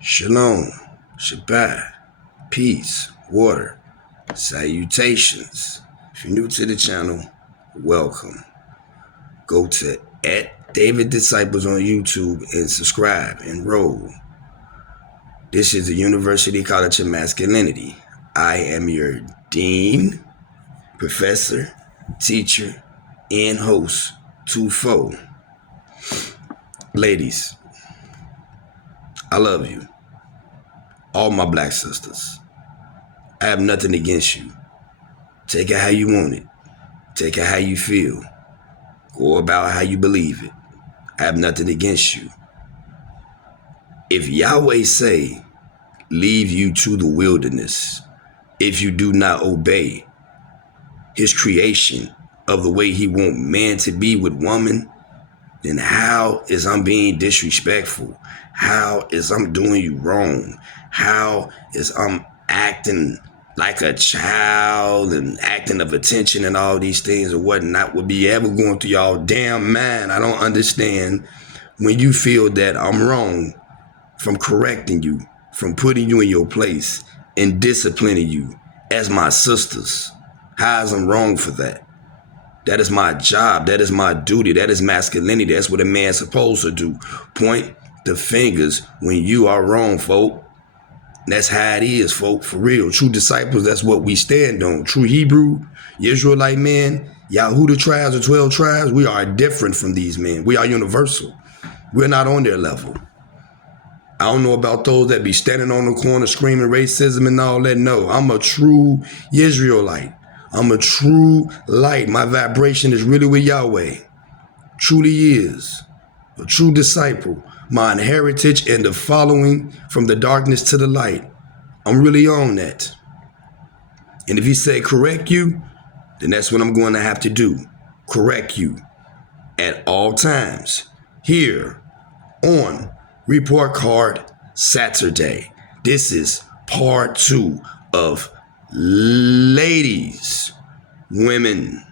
Shalom, Shabbat, peace, water, salutations. If you're new to the channel, welcome. Go to @DavidDisciples on YouTube and subscribe and roll. This is the University College of Masculinity. I am your dean, professor, teacher, and host, 2-4. Ladies, I love you. All my black sisters. I have nothing against you. Take it how you want it. Take it how you feel. Go about how you believe it. I have nothing against you. If Yahweh say, leave you to the wilderness, if you do not obey his creation of the way he want man to be with woman, then how is I'm being disrespectful? How is I'm doing you wrong? How is I'm acting like a child and acting of attention and all these things or whatnot would be ever going through y'all damn mind? I don't understand when you feel that I'm wrong from correcting you, from putting you in your place and disciplining you as my sisters. How is I'm wrong for that? That is my job. That is my duty. That is masculinity. That's what a man's supposed to do. Point the fingers when you are wrong, folk. That's how it is, folk, for real. True disciples, that's what we stand on. True Hebrew, Israelite men, Yahudah tribes, the 12 tribes, we are different from these men. We are universal. We're not on their level. I don't know about those that be standing on the corner screaming racism and all that. No, I'm a true Israelite. I'm a true light. My vibration is really with Yahweh. Truly is. A true disciple. My heritage and the following from the darkness to the light. I'm really on that. And if he say correct you, then that's what I'm going to have to do. Correct you at all times. Here on Report Card Saturday. This is part 2 of ladies, women,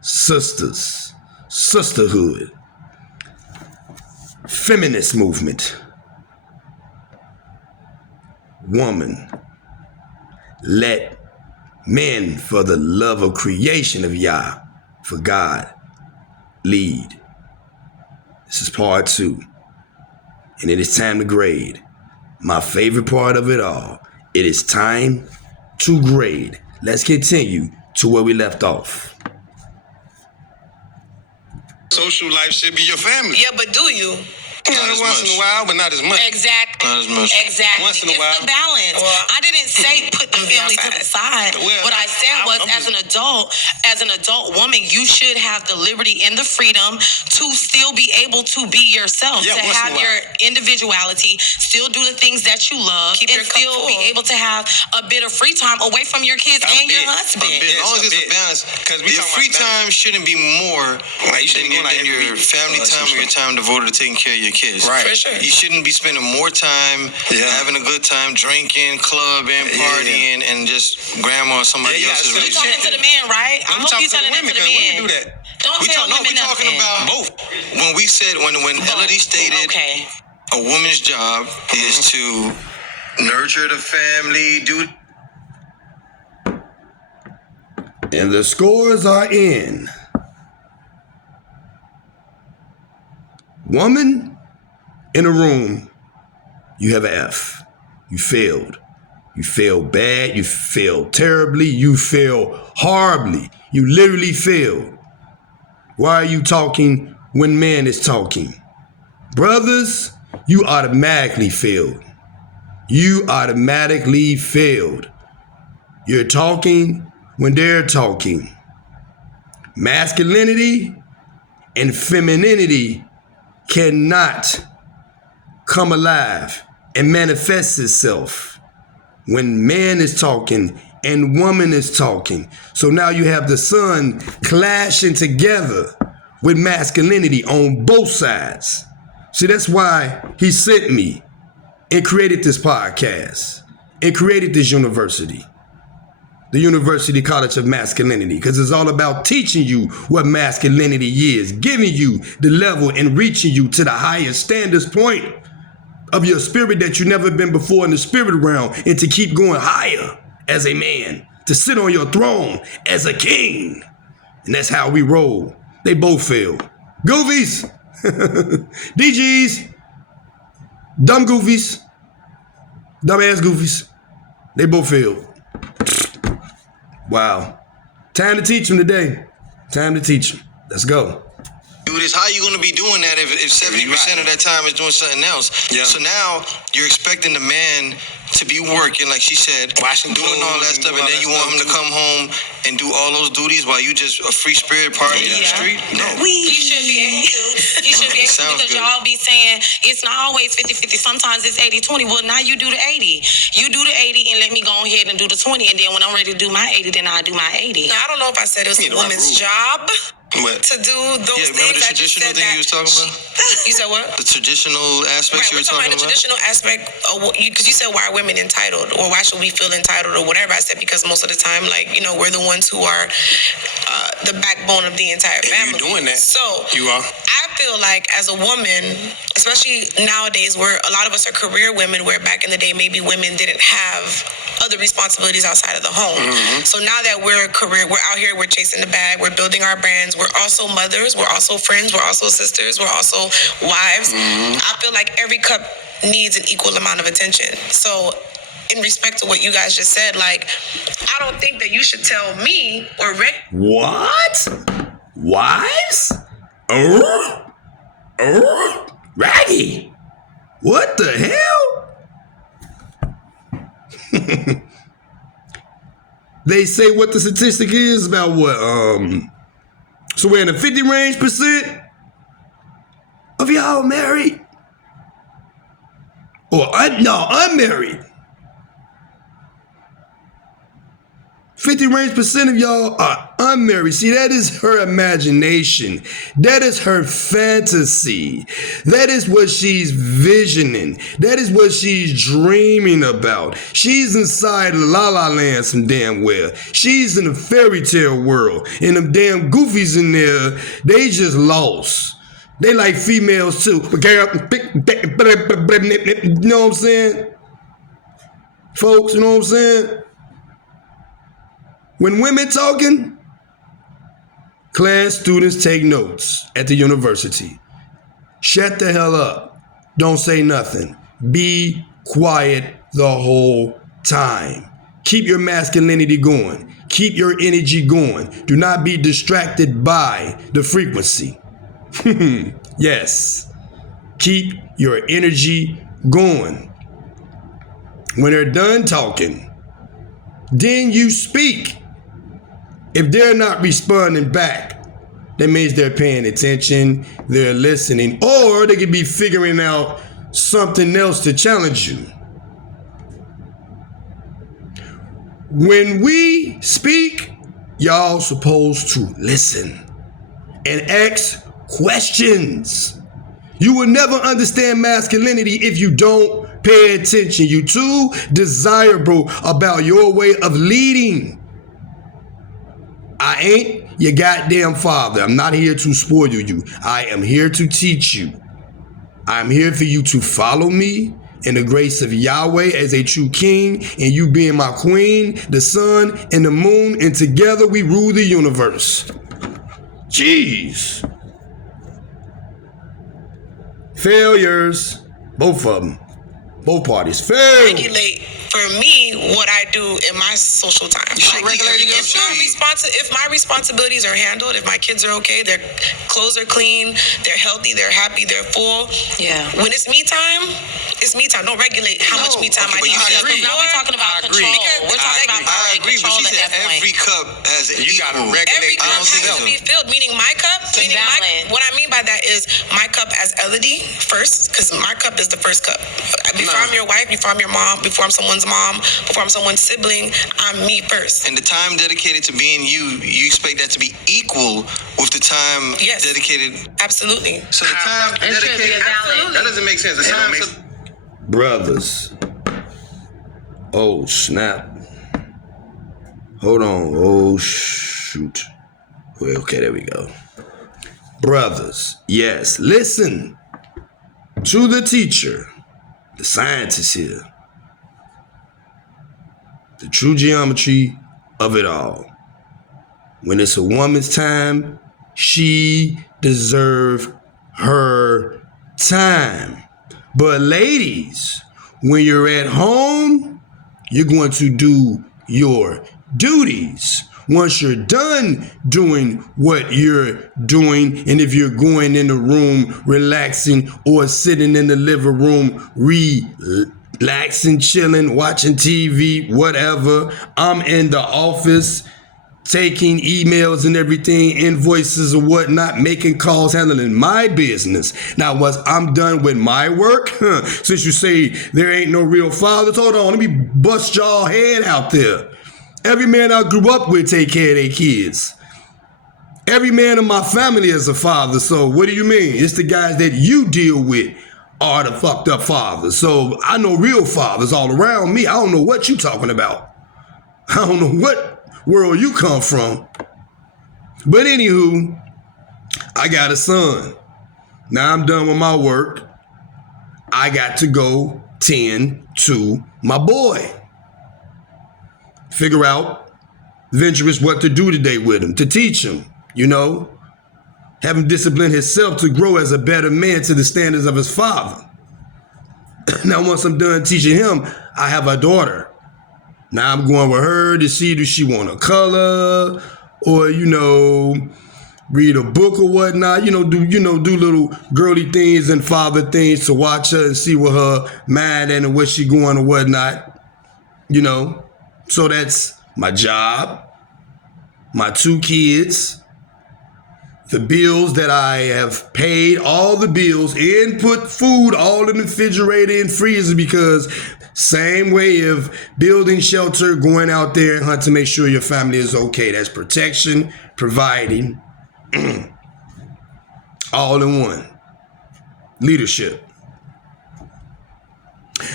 sisters, sisterhood, feminist movement, woman, let men for the love of creation of Yah, for God, lead. This is part 2, and it is time to grade. My favorite part of it all. It is time to grade. Let's continue to where we left off. Social life should be your family. Yeah, but do you? Once in a while, but not as much. Exactly. Not as much. Exactly. Once in a while. It's the balance. Well, I didn't say put the family to the side. Well, what I said was, as an adult woman, you should have the liberty and the freedom to still be able to be yourself, Yeah, to once in have a while. your individuality, still do the things that you love, Keep and your cup still full. be able to have a bit of free time away from your kids and your husband. As long as it's a balance, because your free time shouldn't be more Like, you shouldn't than go like your every week. family time or your time devoted to taking care of your kids. Right. For sure. You shouldn't be spending more time having a good time, drinking, clubbing, partying, and just grandma or somebody else's You talking to the men, right? I hope you telling that to the men. Women do that. Don't tell women we're talking nothing. about both. When we said, when Elodie stated Okay. a woman's job is to nurture the family, do. And the scores are in. Woman in a room, you have an F. You failed. You failed bad. You failed terribly. You failed horribly. You literally failed. Why are you talking when man is talking? Brothers, you automatically failed. You automatically failed. You're talking when they're talking. Masculinity and femininity cannot come alive and manifest itself when man is talking and woman is talking. So now you have the sun clashing together with masculinity on both sides. See, that's why he sent me and created this podcast and created this university, the University College of Masculinity, because it's all about teaching you what masculinity is, giving you the level and reaching you to the highest standards point of your spirit that you never been before in the spirit realm, and to keep going higher as a man, to sit on your throne as a king. And that's how we roll. They both fail. Goofies, DGs, dumb goofies, dumbass goofies. They both failed. Wow. Time to teach them today. Time to teach them. Let's go. Do this. How are you going to be doing that if 70% of that time is doing something else? Yeah. So now you're expecting the man to be working, like she said, doing all that stuff, and then you want him to come home and do all those duties while you just a free spirit party in the street? No. He shouldn't be able to. He shouldn't be able to, because y'all be saying it's not always 50-50. Sometimes it's 80-20. Well, now you do the 80. You do the 80 and let me go ahead and do the 20. And then when I'm ready to do my 80, then I do my 80. Now, I don't know if I said it was a woman's job to do those things. Remember the traditional thing you was talking about? You said what? The traditional aspects you were talking about? The traditional aspect, because you said, why are women entitled? Or why should we feel entitled or whatever? I said, because most of the time, like, you know, we're the ones who are the backbone of the entire family. You're doing that. So, you are. I feel like as a woman, especially nowadays where a lot of us are career women, where back in the day, maybe women didn't have other responsibilities outside of the home. Mm-hmm. So now that we're out here, we're chasing the bag, we're building our brands, we're also mothers, we're also friends, we're also sisters, we're also wives. Mm-hmm. I feel like every cup needs an equal amount of attention. So in respect to what you guys just said, like, I don't think that you should tell me or What? Wives? Raggy? What the hell? They say what the statistic is about what? So we're in the 50 range percent of y'all married? Or unmarried. 50 range percent of y'all are unmarried. See, that is her imagination. That is her fantasy. That is what she's visioning. That is what she's dreaming about. She's inside La La Land some damn well. She's in a fairy tale world. And them damn goofies in there, they just lost. They like females too. You know what I'm saying? Folks, you know what I'm saying? When women talking, class students take notes at the university. Shut the hell up. Don't say nothing. Be quiet the whole time. Keep your masculinity going. Keep your energy going. Do not be distracted by the frequency. Yes. Keep your energy going. When they're done talking, then you speak. If they're not responding back, that means they're paying attention, they're listening, or they could be figuring out something else to challenge you. When we speak, y'all supposed to listen and ask questions. You will never understand masculinity if you don't pay attention. You too desirable about your way of leading. I ain't your goddamn father. I'm not here to spoil you. I am here to teach you. I'm here for you to follow me in the grace of Yahweh as a true king, and you being my queen, the sun and the moon, and together we rule the universe. Jeez. Failures. Both of them. Both parties fail. Regulate for me what I do in my social time. You should regulate If my responsibilities are handled, if my kids are okay, their clothes are clean, they're healthy, they're happy, they're full. Yeah. When it's me time, it's me time. Don't regulate how much me time I need. Now we're talking about control. We're talking about I agree, but control she at said that point. every cup has an You gotta equal. regulate. Every cup has to be filled, meaning my cup. What I mean by that is my cup as Elodie first, because my cup is the first cup. Before I'm your wife, before I'm your mom, before I'm someone's mom, before I'm someone's sibling, I'm me first. And the time dedicated to being you expect that to be equal with the time dedicated. Absolutely. So the time dedicated, that doesn't make sense. The time Brothers. Oh, snap. Hold on. Oh, shoot. Well, okay, there we go. Brothers, yes, listen to the teacher. the scientists here. The true geometry of it all. When it's a woman's time, she deserves her time. But ladies, when you're at home, you're going to do your duties. Once you're done doing what you're doing, and if you're going in the room relaxing or sitting in the living room relaxing, chilling, watching TV, whatever, I'm in the office taking emails and everything, invoices or whatnot, making calls, handling my business. Now, once I'm done with my work, since you say there ain't no real fathers, hold on, let me bust y'all head out there. Every man I grew up with take care of their kids. Every man in my family is a father. So what do you mean? It's the guys that you deal with are the fucked up fathers. So I know real fathers all around me. I don't know what you talking about. I don't know what world you come from. But anywho, I got a son. Now I'm done with my work. I got to go tend to my boy. Figure out, venturous, what to do today with him, to teach him, you know, have him discipline himself to grow as a better man to the standards of his father. Now, once I'm done teaching him, I have a daughter. Now I'm going with her to see, does she want to color or, you know, read a book or whatnot, do little girly things and father things to watch her and see what her mind and where she going or whatnot, So that's my job, my 2 kids, the bills that I have paid, all the bills, and put food all in the refrigerator and freezer, because same way of building shelter, going out there and hunt to make sure your family is okay. That's protection, providing, all in one. Leadership.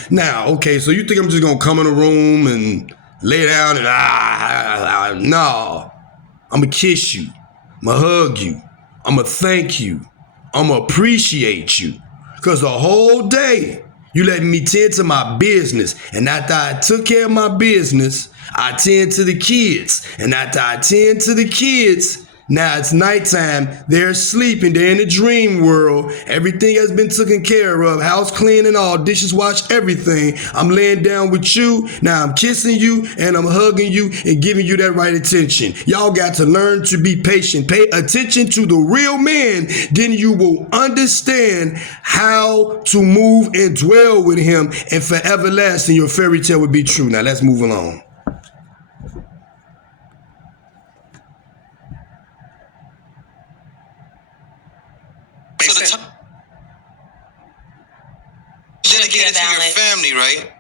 Now, okay, so you think I'm just going to come in a room and lay down and no. I'm going to kiss you. I'm going to hug you. I'm going to thank you. I'm going to appreciate you. Because the whole day, you letting me tend to my business. And after I took care of my business, I tend to the kids. And after I tend to the kids, now it's nighttime. They're sleeping. They're in the dream world. Everything has been taken care of. House clean and all. Dishes washed, everything. I'm laying down with you. Now I'm kissing you and I'm hugging you and giving you that right attention. Y'all got to learn to be patient. Pay attention to the real man. Then you will understand how to move and dwell with him, and for everlasting your fairy tale will be true. Now let's move along. Dedicated to your family, right?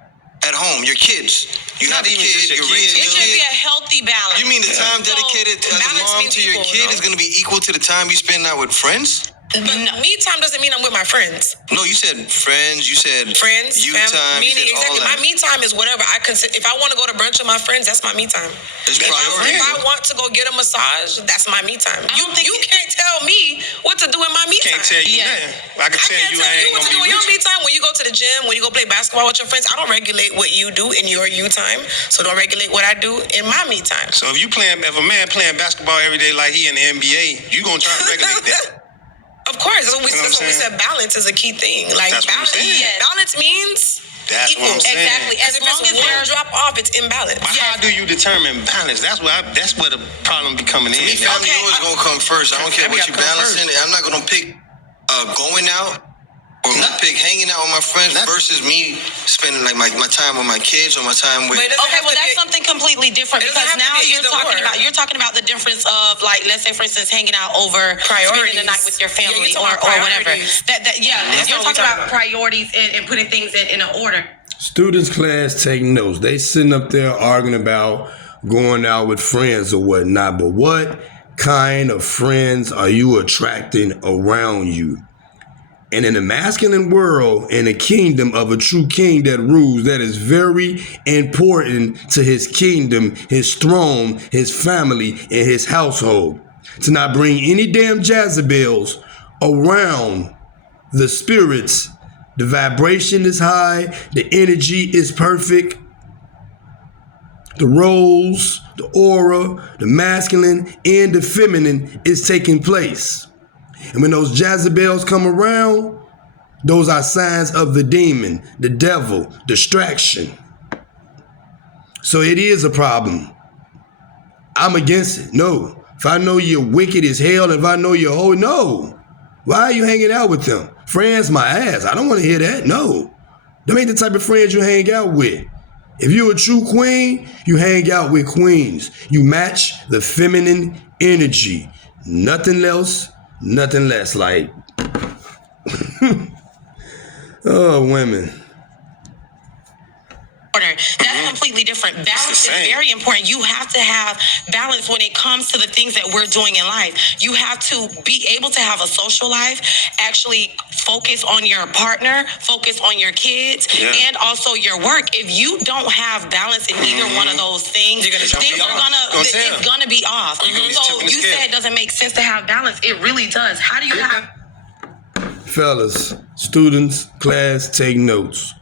At home, your kids. You have a kid, you're raising It should be a healthy balance. You mean the time dedicated as a mom to your kid is going to be equal to the time you spend out with friends? But me time doesn't mean I'm with my friends. No, you said friends. You said friends, you time. Meaning you said exactly. All that. My me time is whatever I consider. If I want to go to brunch with my friends, that's my me time. It's If priority. I want to go get a massage, that's my me time. You can't tell me what to do in my me time. Can't tell you nothing. I can tell you I ain't what to do in your me time. When you go to the gym, when you go play basketball with your friends, I don't regulate what you do in your you time. So don't regulate what I do in my me time. So if a man playing basketball every day like he in the NBA, you gonna try to regulate that? Of course, that's what we said. Balance is a key thing. Like that's balance, balance means that's equal. What I'm saying. Exactly. As long as one drop off, it's imbalance. But how do you determine balance? That's where the problem be coming in. Me, family always gonna come first. I don't care what you balancing. I'm not gonna pick going out or pick hanging out with my friends versus me spending like my time with my kids or my time with. Okay, well that's something completely different, because now you're talking about the difference of, like, let's say for instance hanging out over spending the night with your family or whatever. You're talking about priorities and putting things in an order. Students class take notes. They sitting up there arguing about going out with friends or whatnot, but what kind of friends are you attracting around you? And in the masculine world, in a kingdom of a true king that rules, that is very important to his kingdom, his throne, his family, and his household. To not bring any damn Jezebels around the spirits The vibration is high. The energy is perfect. The roles, the aura, the masculine and the feminine is taking place. And when those Jezebels come around, those are signs of the demon, the devil, distraction. So it is a problem. I'm against it. No. If I know you're wicked as hell, if I know you're holy, no. Why are you hanging out with them? Friends, my ass. I don't want to hear that. No. Them ain't the type of friends you hang out with. If you're a true queen, you hang out with queens. You match the feminine energy. Nothing else, nothing less. Like, oh, women. That's completely different. Balance is very important. You have to have balance when it comes to the things that we're doing in life. You have to be able to have a social life, actually focus on your partner, focus on your kids, and also your work. If you don't have balance in either one of those things, it's gonna be off. So you said it doesn't make sense to have balance. It really does. How do you have? Fellas, students, class, take notes.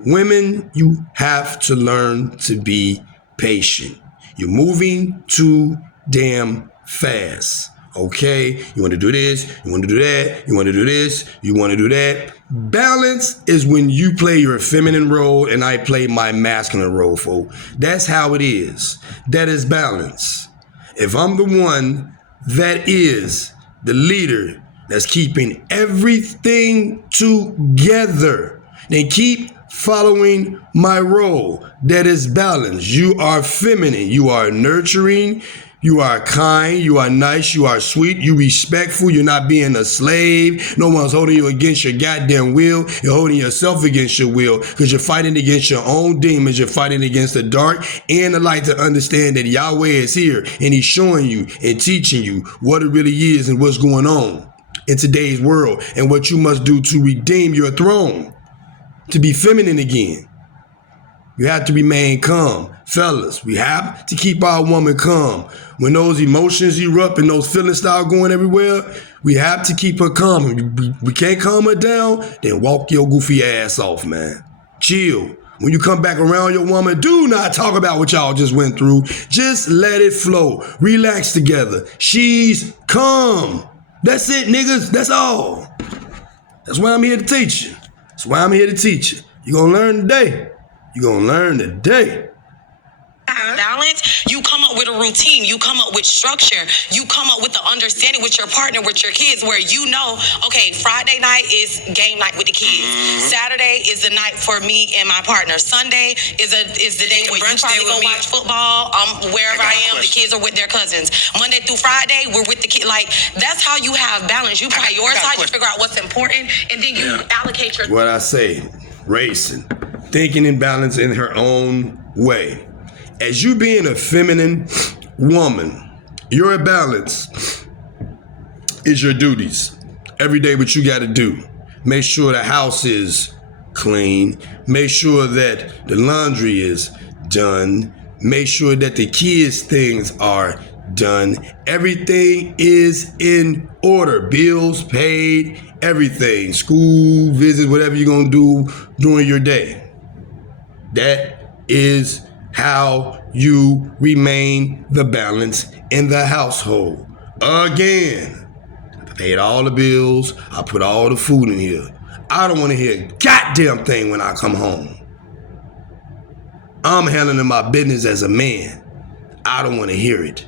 Women, you have to learn to be patient. You're moving too damn fast. Okay? You want to do this, you want to do that, you want to do this, you want to do that. Balance is when you play your feminine role and I play my masculine role, folks. That's how it is. That is balance. If I'm the one that is the leader that's keeping everything together, then keep following my role. That is balance. You are feminine. You are nurturing. You are kind. You are nice. You are sweet. You respectful. You're not being a slave. No one's holding you against your goddamn will. You're holding yourself against your will because you're fighting against your own demons. You're fighting against the dark and the light to understand that Yahweh is here and he's showing you and teaching you what it really is and what's going on in today's world and what you must do to redeem your throne. To be feminine again. You have to remain calm. Fellas, we have to keep our woman calm. When those emotions erupt and those feelings start going everywhere, we have to keep her calm. We can't calm her down, then walk your goofy ass off, man. Chill. When you come back around your woman, do not talk about what y'all just went through. Just let it flow. Relax together. She's calm. That's it, niggas. That's all. That's why I'm here to teach you. That's why I'm here to teach you. You're going to learn today. You're going to learn today. Balance, you come up with a routine, you come up with structure, you come up with the understanding with your partner, with your kids, where you know, okay, Friday night is game night with the kids. Saturday is the night for me and my partner. Sunday is the day where you probably go watch football. Wherever I am, the kids are with their cousins. Monday through Friday, we're with the kids. Like, that's how you have balance. You prioritize, you figure out what's important, and then you allocate your... What I say, racing, thinking in balance in her own way. As you being a feminine woman, your balance is your duties. Every day what you got to do. Make sure the house is clean. Make sure that the laundry is done. Make sure that the kids' things are done. Everything is in order. Bills paid, everything. School visits, whatever you're going to do during your day. That is how you remain the balance in the household. Again, I paid all the bills. I put all the food in here. I don't want to hear a goddamn thing when I come home. I'm handling my business as a man. I don't want to hear it.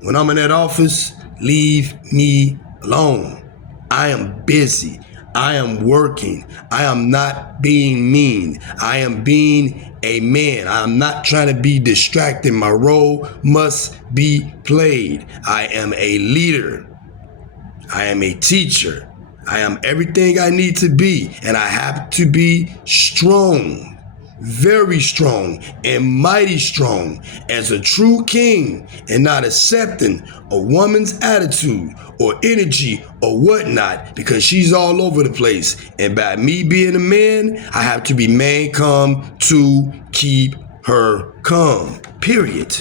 When I'm in that office, leave me alone. I am busy. I am working. I am not being mean. I am being a man. I am not trying to be distracted. My role must be played. I am a leader. I am a teacher. I am everything I need to be. And I have to be strong. Very strong and mighty strong as a true king and not accepting a woman's attitude or energy or whatnot because she's all over the place. And by me being a man, I have to be man calm to keep her calm. Period.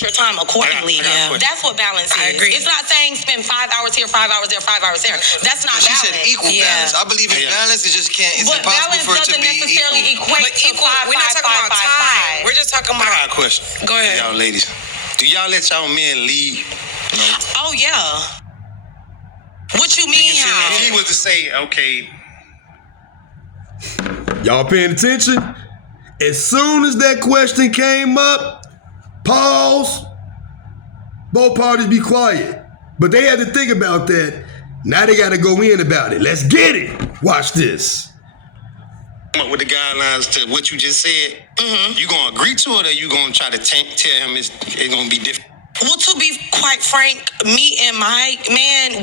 allocate your time accordingly. I got a question. That's what balance is. I agree. It's not saying spend 5 hours here, 5 hours there, 5 hours there. That's not She balance. said equal balance. I believe in balance. It just can't. It's But impossible balance for it to doesn't be necessarily equal. equate But to equal, we're not talking about time. We're just talking I about. got a question. Go ahead. Y'all ladies, do y'all let y'all men lead? No. Oh yeah. What you mean? How? If he was to say, okay, Y'all paying attention? As soon as that question came up, pause, both parties be quiet. But they had to think about that. Now they got to go in about it. Let's get it. Watch this. come up with the guidelines to what you just said, you gonna agree to it, or you gonna try to tell him it's gonna be different? Well, to be quite frank, me and my man,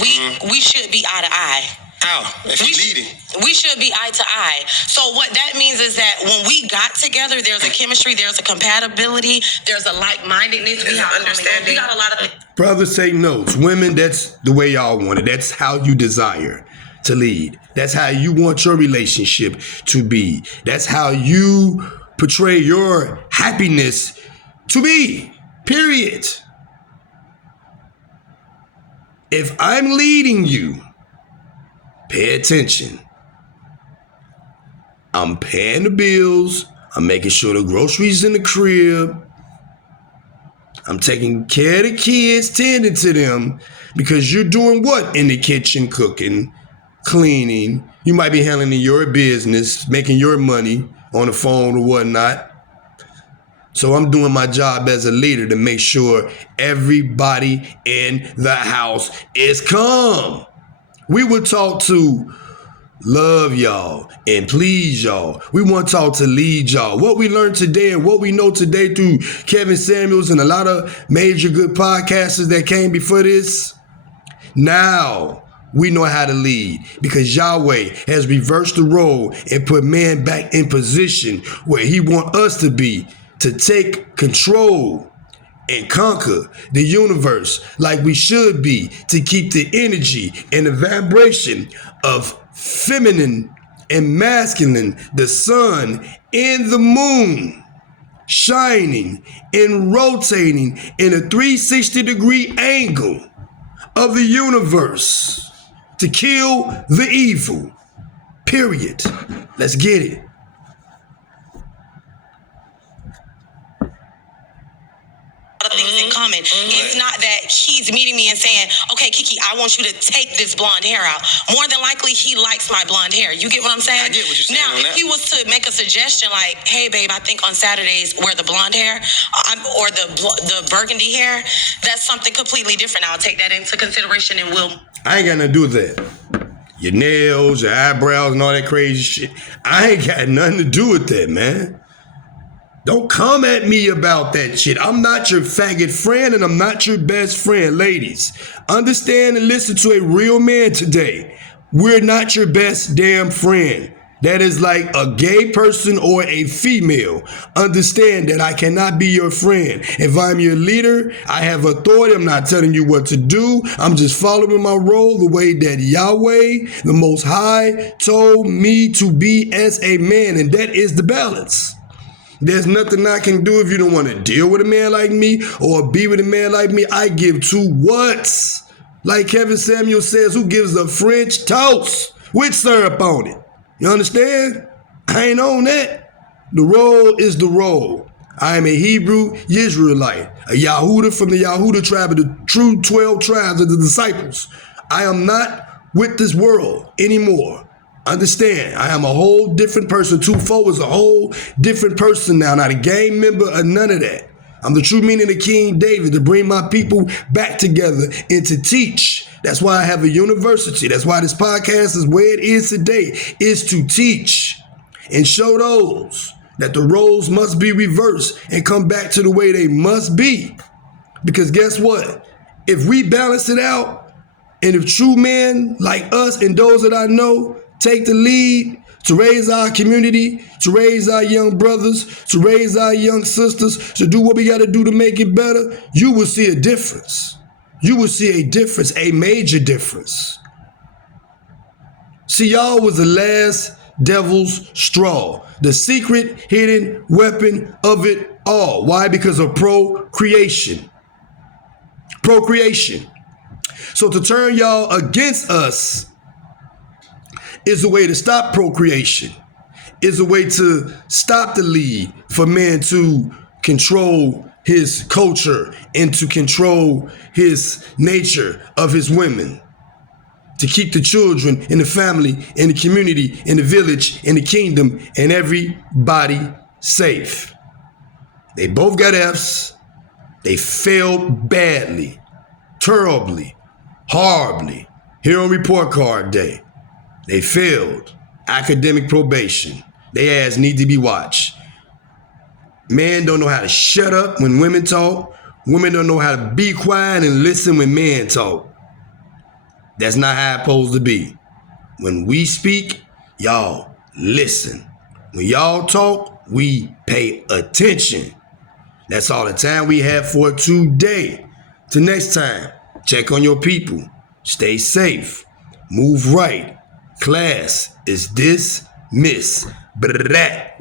we should be eye to eye. How? If he leading? We should be eye to eye. So what that means is that when we got together, there's a chemistry, there's a compatibility, there's a like-mindedness, we have understanding. We got a lot of. Brothers, take notes. Women, that's the way y'all want it. That's how you desire to lead. That's how you want your relationship to be. That's how you portray your happiness to be. Period. If I'm leading you, pay attention. I'm paying the bills. I'm making sure the groceries in the crib. I'm taking care of the kids, tending to them, because you're doing what in the kitchen? Cooking, cleaning. You might be handling your business, making your money on the phone or whatnot. So I'm doing my job as a leader to make sure everybody in the house is calm. We would talk to love y'all and please y'all. We want to talk to lead y'all. What we learned today and what we know today through Kevin Samuels and a lot of major good podcasters that came before this. Now we know how to lead, because Yahweh has reversed the role and put man back in position where he wants us to be, to take control and conquer the universe like we should be, to keep the energy and the vibration of feminine and masculine, the sun and the moon, shining and rotating in a 360-degree angle of the universe to kill the evil. Period. Let's get it. Things in common. It's not that he's meeting me and saying, okay, Kiki, I want you to take this blonde hair out. More than likely, he likes my blonde hair. You get what I'm saying? I get what you're saying. Now, if he was to make a suggestion like, hey, babe, I think on Saturdays wear the blonde hair or the burgundy hair, that's something completely different. I'll take that into consideration and we'll. I ain't got nothing to do with that. Your nails, your eyebrows, and all that crazy shit. I ain't got nothing to do with that, man. Don't come at me about that shit. I'm not your faggot friend and I'm not your best friend. Ladies, understand and listen to a real man today. We're not your best damn friend. That is like a gay person or a female. Understand that I cannot be your friend. If I'm your leader, I have authority. I'm not telling you what to do. I'm just following my role the way that Yahweh, the Most High, told me to be as a man. And that is the balance. There's nothing I can do if you don't want to deal with a man like me or be with a man like me. I give two whats. Like Kevin Samuel says, who gives a French toast with syrup on it? You understand? I ain't on that. The role is the role. I am a Hebrew Israelite, a Yahuda from the Yahuda tribe of the true 12 tribes of the disciples. I am not with this world anymore. Understand, I am a whole different person. 2-4 is a whole different person now, not a gang member or none of that. I'm the true meaning of King David, to bring my people back together and to teach. That's why I have a university. That's why this podcast is where it is today, is to teach and show those that the roles must be reversed and come back to the way they must be. Because guess what? If we balance it out, and if true men like us and those that I know take the lead to raise our community, to raise our young brothers, to raise our young sisters, to do what we got to do to make it better, you will see a difference. You will see a difference, a major difference. See, y'all was the last devil's straw, the secret hidden weapon of it all. Why? Because of procreation. Procreation. So to turn y'all against us is a way to stop procreation, is a way to stop the lead for men to control his culture and to control his nature of his women, to keep the children in the family, in the community, in the village, in the kingdom, and everybody safe. They both got F's. They failed badly, terribly, horribly. Here on report card day, they failed academic probation. They ass need to be watched. Men don't know how to shut up when women talk. Women don't know how to be quiet and listen when men talk. That's not how it's supposed to be. When we speak, y'all listen. When y'all talk, we pay attention. That's all the time we have for today. Till next time, check on your people. Stay safe. Move right. Class is dismissed. Brat.